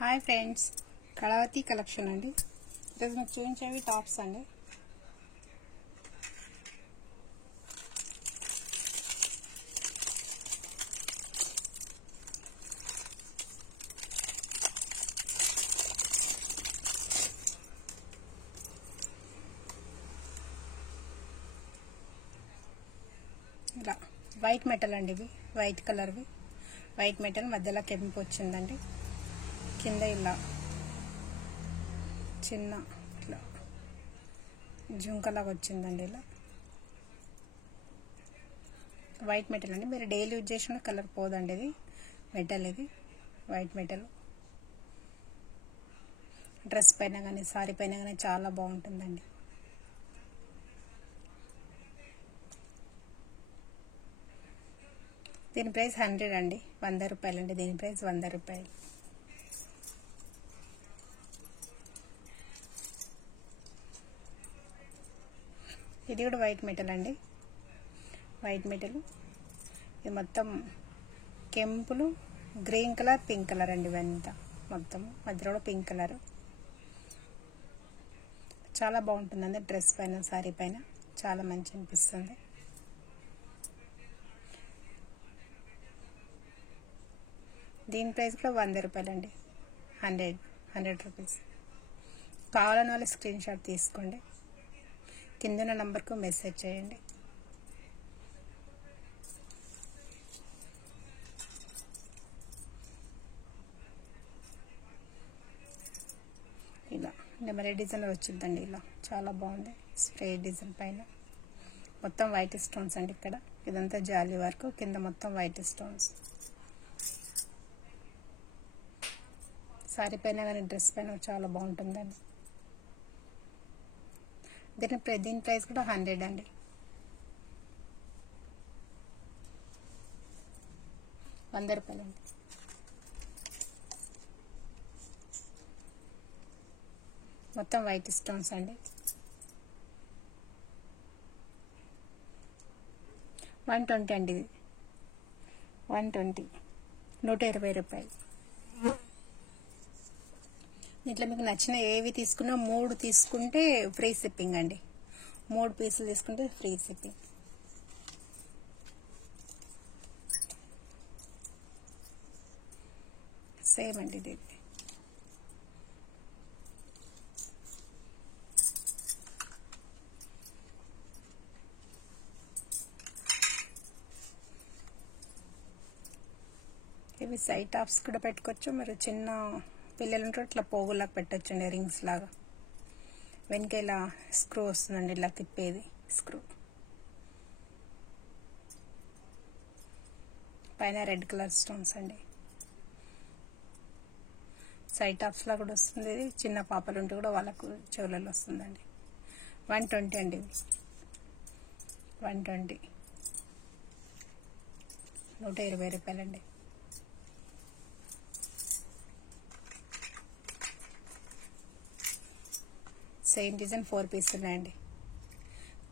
Hi friends, Kalavathi collection అండి. ఈరోజు మీకు చూపించేవి టాప్స్ అండి. ఇలా వైట్ మెటల్ అండి, ఇవి వైట్ కలర్వి. వైట్ మెటల్ మధ్యలో కెంపు వచ్చిందండి. కింద ఇలా చిన్న ఇట్లా జుంకలాగా వచ్చిందండి. ఇలా వైట్ మెటల్ అండి. మీరు డైలీ యూజ్ చేసిన కలర్ పోదండి. ఇది మెటల్, ఇది వైట్ మెటల్. డ్రెస్ పైన కానీ సారీ పైన కానీ చాలా బాగుంటుందండి. దీని ప్రైస్ 100 అండి, 100 రూపాయలు అండి. దీని ప్రైస్ 100 రూపాయలు. ఇది కూడా వైట్ మెటల్ అండి. White metal. ఇది మొత్తం కెంపులు, గ్రీన్ కలర్, పింక్ కలర్ అండి. ఇవంతా మొత్తం మధ్యలో కూడా పింక్ కలర్. చాలా బాగుంటుందండి. డ్రెస్ పైన సారీ పైన చాలా మంచి అనిపిస్తుంది. దీని ప్రైస్ కూడా 100 రూపాయలు అండి. 100 రూపీస్. కావాలని వాళ్ళు స్క్రీన్ షాట్ తీసుకోండి. కింద ఉన్న నంబర్కు మెసేజ్ చేయండి. ఇలా నెమరే డిజైన్ వచ్చిందండి. ఇలా చాలా బాగుంది. స్ప్రే డిజైన్ పైన మొత్తం వైట్ స్టోన్స్ అండి. ఇక్కడ ఇదంతా జాలీ వర్క్, కింద మొత్తం వైట్ స్టోన్స్. సారీ పైన కానీ డ్రెస్ పైన చాలా బాగుంటుందండి. దీని ప్రైస్ కూడా 100 అండి. రూపాయలు అండి. మొత్తం వైట్ స్టోన్స్ అండి. 120 అండి. ఇది 120, 120 రూపాయలు. ఇట్లా మీకు నచ్చిన ఏవి తీసుకున్నా 3 తీసుకుంటే ఫ్రీ షిప్పింగ్ అండి. 3 పీసులు తీసుకుంటే ఫ్రీ షిప్పింగ్. సేమ్ అండి. ఇది ఇవి సైడ్ టాప్స్ కూడా పెట్టుకోవచ్చు. మీరు చిన్న పిల్లలు ఉంటే ఇట్లా పోగులాగా పెట్టచ్చండి, రింగ్స్ లాగా. వెనక ఇలా స్క్రూ వస్తుందండి, ఇలా తిప్పేది స్క్రూ. పైన రెడ్ కలర్ స్టోన్స్ అండి. సైడ్ టాప్స్ లా కూడా వస్తుంది. ఇది చిన్న పాపలు ఉంటే కూడా వాళ్ళకు చెవులలో వస్తుందండి. 120 అండి. 120, 120 రూపాయలండి. సేమ్ డిజైన్ 4 పీస్ ఉన్నాయండి.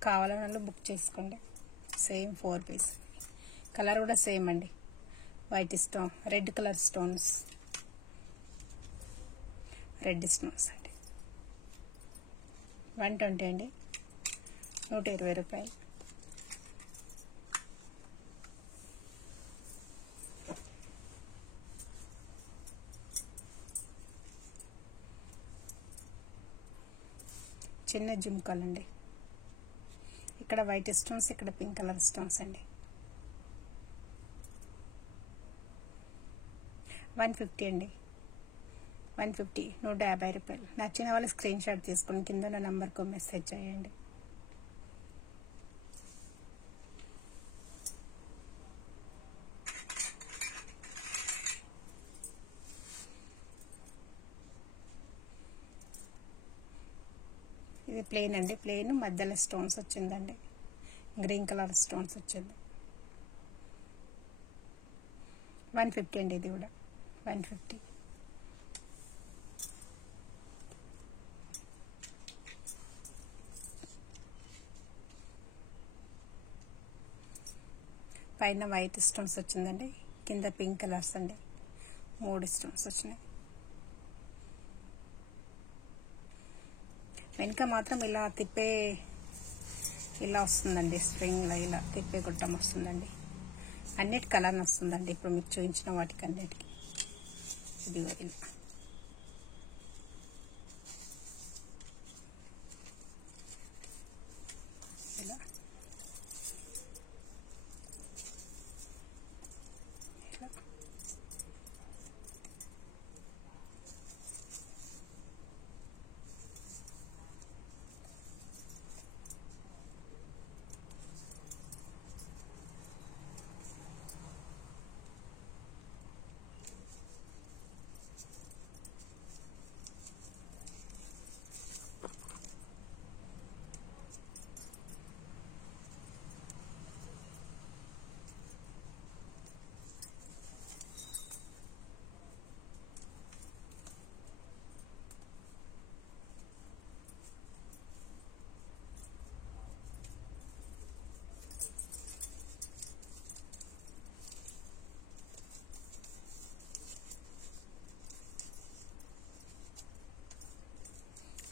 కావాలని వాళ్ళు బుక్ చేసుకోండి. Same 4 piece. కలర్ కూడా సేమ్ అండి. White stone, red colour stones, red stones అండి. 120 అండి, 120 రూపాయలు. చిన్న జుంకాలండి. ఇక్కడ వైట్ స్టోన్స్, ఇక్కడ పింక్ కలర్ స్టోన్స్ అండి. 150 అండి. 150, 150 రూపాయలు. నచ్చిన వాళ్ళు స్క్రీన్ షాట్ తీసుకుని కింద ఉన్న నంబర్కు మెసేజ్ చేయండి. ఇది ప్లెయిన్ అండి. ప్లెయిన్ మధ్యలో స్టోన్స్ వచ్చిందండి. గ్రీన్ కలర్ స్టోన్స్ వచ్చింది. 150 అండి. ఇది కూడా 150. పైన వైట్ స్టోన్స్ వచ్చిందండి. కింద పింక్ కలర్స్ అండి. 3 స్టోన్స్ వచ్చినాయి. వెనుక మాత్రం ఇలా తిప్పే ఇలా వస్తుందండి, స్ప్రింగ్లో ఇలా తిప్పే గుట్టం వస్తుందండి. అన్నిటి కలర్ వస్తుందండి ఇప్పుడు మీకు చూపించిన వాటికి అన్నిటికీ. ఇదిగో ఇలా ఇలా ఇలా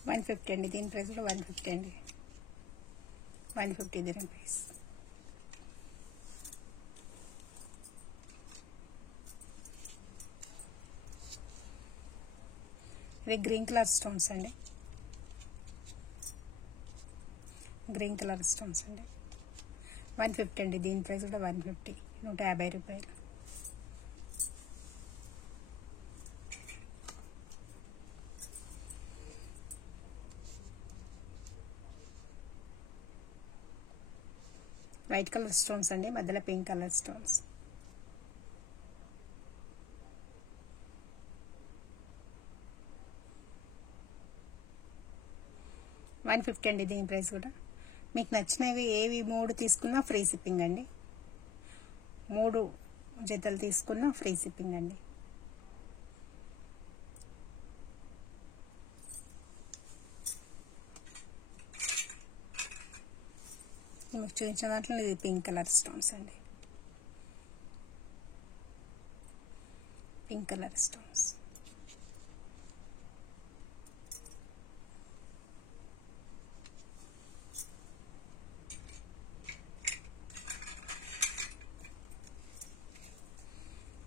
150 అండి. దీని ప్రైస్ కూడా 150 అండి. 150 దీని ప్రైస్. ఇది గ్రీన్ కలర్ స్టోన్స్ అండి. గ్రీన్ కలర్ స్టోన్స్ అండి. 150 అండి. దీని ప్రైస్ కూడా 150, 150 రూపాయలు. వైట్ కలర్ స్టోన్స్ అండి, మధ్యలో పింక్ కలర్ స్టోన్స్. $150 అండి. దీని ప్రైస్ కూడా. మీకు నచ్చినవి ఏవి 3 తీసుకున్నా ఫ్రీ షిప్పింగ్ అండి. 3 జతలు తీసుకున్నా ఫ్రీ షిప్పింగ్ అండి. మీకు చూపించిన దాంట్లో ఇది పింక్ కలర్ స్టోన్స్ అండి. Pink colour stones.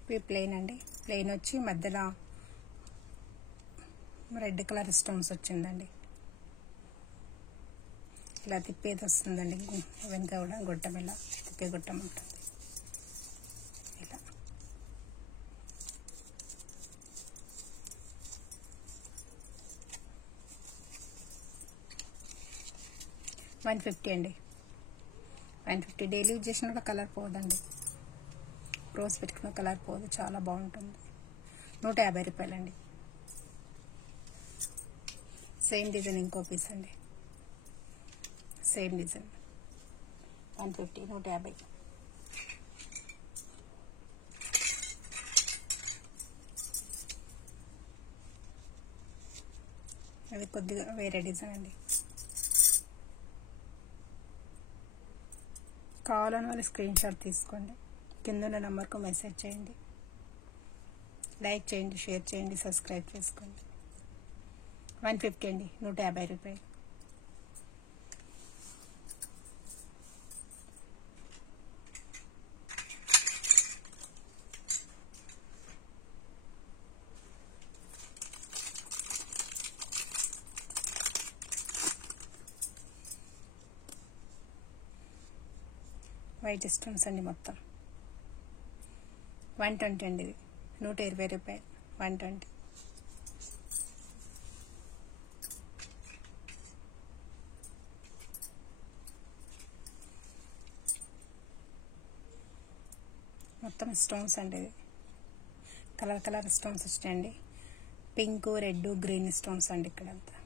ఇవి ప్లెయిన్ అండి. ప్లెయిన్ వచ్చి మధ్యలో రెడ్ కలర్ స్టోన్స్ వచ్చిందండి. ఇలా తిప్పేది వస్తుందండి. వెనక కూడా గొట్టం ఇలా తిప్పే గొట్టం ఉంటుంది. ఇలా 150 అండి. 150 డైలీ యూజ్ చేసిన కూడా కలర్ పోదండి. రోజ్ పెట్టుకున్న కలర్ పోదు, చాలా బాగుంటుంది. 150 రూపాయలండి. సేమ్ డిజైన్ ఇంకో పీస్ అండి. Same design 150, 150. అది కొద్దిగా వేరే డిజైన్ అండి. కావాలని వాళ్ళు స్క్రీన్ షాట్ తీసుకోండి. కింద ఉన్న నెంబర్కు మెసేజ్ చేయండి. లైక్ చేయండి, షేర్ చేయండి, సబ్స్క్రైబ్ చేసుకోండి. 150 అండి. 150 రూపాయలు. వైట్ స్టోన్స్ అండి మొత్తం. 120 అండి. ఇది 120 రూపాయలు. 120. మొత్తం స్టోన్స్ అండి. ఇది కలర్ కలర్ స్టోన్స్ వచ్చాయండి. పింక్, రెడ్, గ్రీన్ స్టోన్స్ అండి. ఇక్కడంతా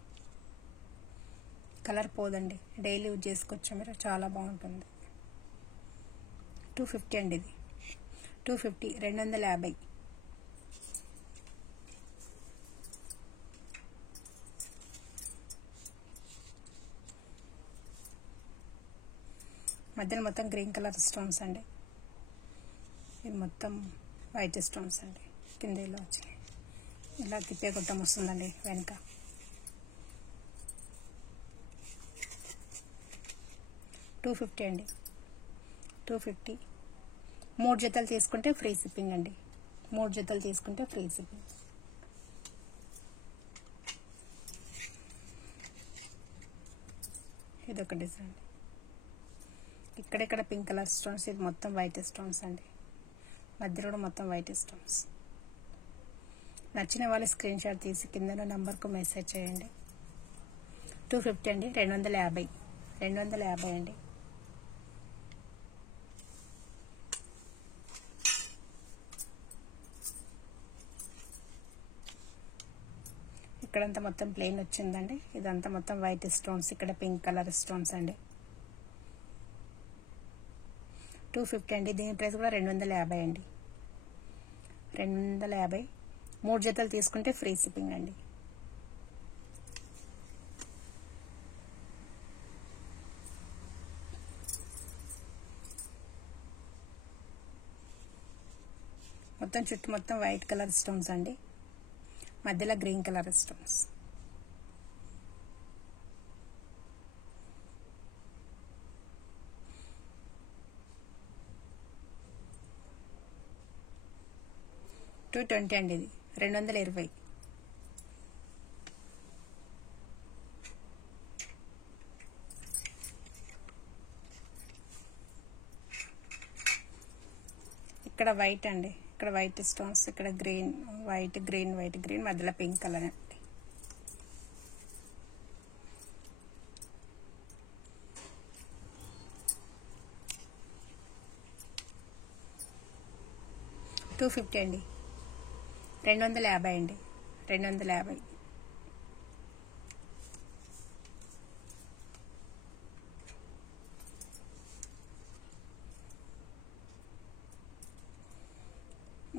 కలర్ పోదండి. డైలీ యూజ్ చేసుకోవచ్చు మీరు, చాలా బాగుంటుంది. 250 అండి. ఇది 250, 250. మధ్యలో మొత్తం గ్రీన్ కలర్ స్టోన్స్ అండి. ఇది మొత్తం వైట్ స్టోన్స్ అండి. కింద ఇలా వచ్చినాయి. ఇలా తిప్పే గొట్టం వస్తుందండి వెనక. 250 అండి, 250. 3 జతలు తీసుకుంటే ఫ్రీ షిప్పింగ్ అండి, 3 జతలు తీసుకుంటే ఫ్రీ షిప్పింగ్. ఇదొక డిజైన్, ఇక్కడెక్కడ పింక్ కలర్ స్టోన్స్, ఇది మొత్తం వైట్ స్టోన్స్ అండి, మధ్యలో కూడా మొత్తం వైట్ స్టోన్స్. నచ్చిన వాళ్ళు స్క్రీన్ షాట్ తీసి కింద నంబర్కు మెసేజ్ చేయండి. 250 అండి, 250, 250 అండి. ఇక్కడంతా మొత్తం ప్లెయిన్ వచ్చిందండి, ఇదంతా మొత్తం వైట్ స్టోన్స్, ఇక్కడ పింక్ కలర్ స్టోన్స్ అండి. 250 అండి, దీని ప్రైస్ కూడా 250 అండి, 250. 3 జతలు తీసుకుంటే ఫ్రీ షిప్పింగ్ అండి. మొత్తం చుట్టూ మొత్తం వైట్ కలర్ స్టోన్స్ అండి, మధ్యలో గ్రీన్ కలర్ స్టోన్స్. $220 అండి, ఇది 220. ఇక్కడ వైట్ అండి, ఇక్కడ వైట్ స్టోన్స్, ఇక్కడ green white green white green, మధ్యలో పింక్ కలర్ అండి. $250 అండి, 250 అండి, 250.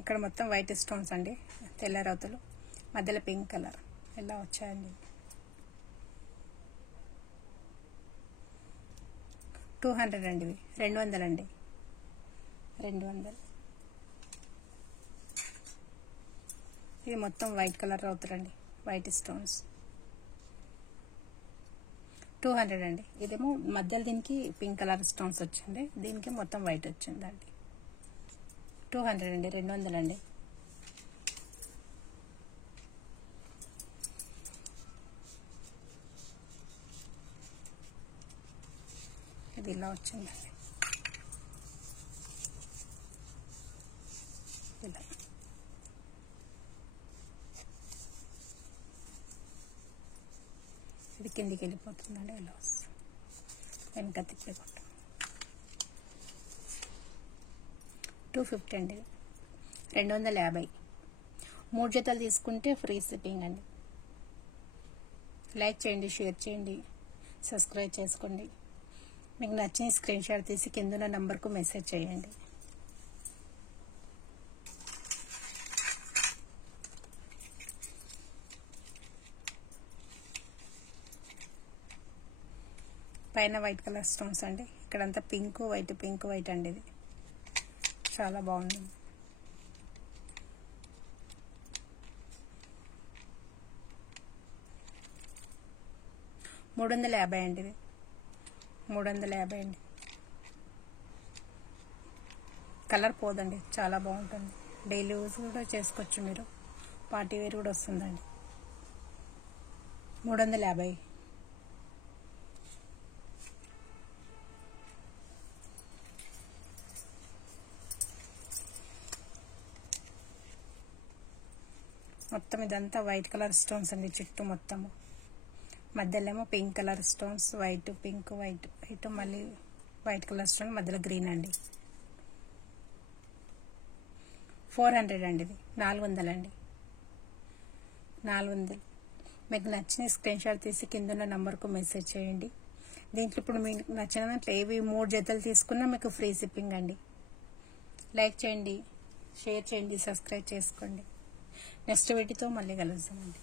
ఇక్కడ మొత్తం వైట్ స్టోన్స్ అండి, తెల్ల రౌతులు, మధ్యలో పింక్ కలర్ ఇలా వచ్చాయండి. 200 అండి, ఇవి 200 అండి, 200. ఇది మొత్తం వైట్ కలర్ రౌతులండి, వైట్ స్టోన్స్. 200 అండి, ఇదేమో మధ్యలో దీనికి పింక్ కలర్ స్టోన్స్ వచ్చింది, దీనికి మొత్తం వైట్ వచ్చిందండి. 200 అండి, 200 అండి. ఇది ఇలా వచ్చిందండి, ఇలా. ఇది కిందికి వెళ్ళిపోతుందండి, ఇలా వస్తుంది, వెనక తిప్పేకుంటాం. 250 అండి, 250. 3 జతలు తీసుకుంటే ఫ్రీ షిప్పింగ్ అండి. లైక్ చేయండి, షేర్ చేయండి, సబ్స్క్రైబ్ చేసుకోండి. మీకు నచ్చిన స్క్రీన్ షాట్ తీసి కింద నంబర్కు మెసేజ్ చేయండి. పైన వైట్ కలర్ స్టోన్స్ అండి, ఇక్కడంతా పింక్ వైట్ అండి, ఇది చాలా బాగుంది. $350 అండి, ఇది 350 అండి. కలర్ పోదండి, చాలా బాగుంటుంది, డైలీ యూజ్ కూడా చేసుకోవచ్చు మీరు, పార్టీ వేర్ కూడా వస్తుందండి. 350. మొత్తం ఇదంతా వైట్ కలర్ స్టోన్స్ అండి, చుట్టూ మొత్తము, మధ్యలో ఏమో pink colour stones, white pink white white, మళ్ళీ వైట్ కలర్ స్టోన్, మధ్యలో గ్రీన్ అండి. 400 అండి, ఇది 400 అండి, 400. మీకు నచ్చిన స్క్రీన్ షాట్ తీసి కింద నంబర్కు మెసేజ్ చేయండి. దీంట్లో ఇప్పుడు మీకు నచ్చిన దాంట్లో ఏవి 3 జతలు తీసుకున్నా మీకు ఫ్రీ షిప్పింగ్ అండి. లైక్ చేయండి, షేర్ చేయండి, సబ్స్క్రైబ్ చేసుకోండి. నెక్స్ట్ వీడియోతో మళ్ళీ కలుద్దామండి.